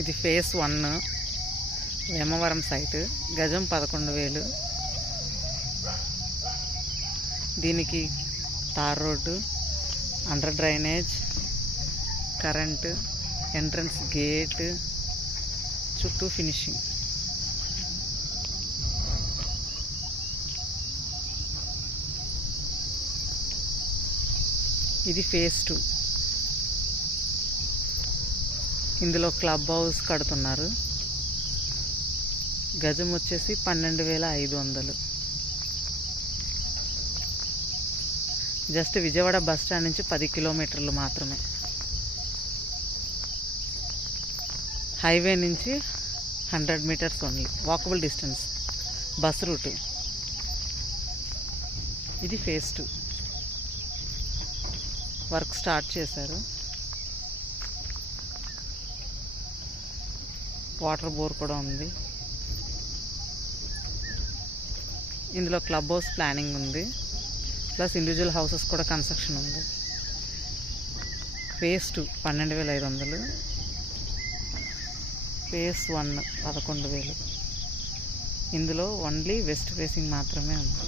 ఇది ఫేస్ 1 వేమవరం సైట్. గజం 11,000. దీనికి tar road, under drainage, current, entrance gate, చుట్టూ ఫినిషింగ్. ఇది ఫేస్ 2. ఇందులో క్లబ్ హౌస్ కడుతున్నారు. గజం వచ్చేసి 12,500. జస్ట్ విజయవాడ బస్ స్టాండ్ నుంచి 10 కిలోమీటర్లు మాత్రమే. హైవే నుంచి 100 meters only, walkable distance, bus route. ఇది ఫేస్ 2. వర్క్ స్టార్ట్ చేశారు. వాటర్ బోర్ కూడా ఉంది. ఇందులో క్లబ్ హౌస్ ప్లానింగ్ ఉంది, ప్లస్ ఇండివిజువల్ హౌసెస్ కూడా కన్స్ట్రక్షన్ ఉంది. ఫేస్ 2 12,500. ఫేస్ 1 11,000. ఇందులో ఓన్లీ వెస్ట్ ఫేసింగ్ మాత్రమే ఉంది.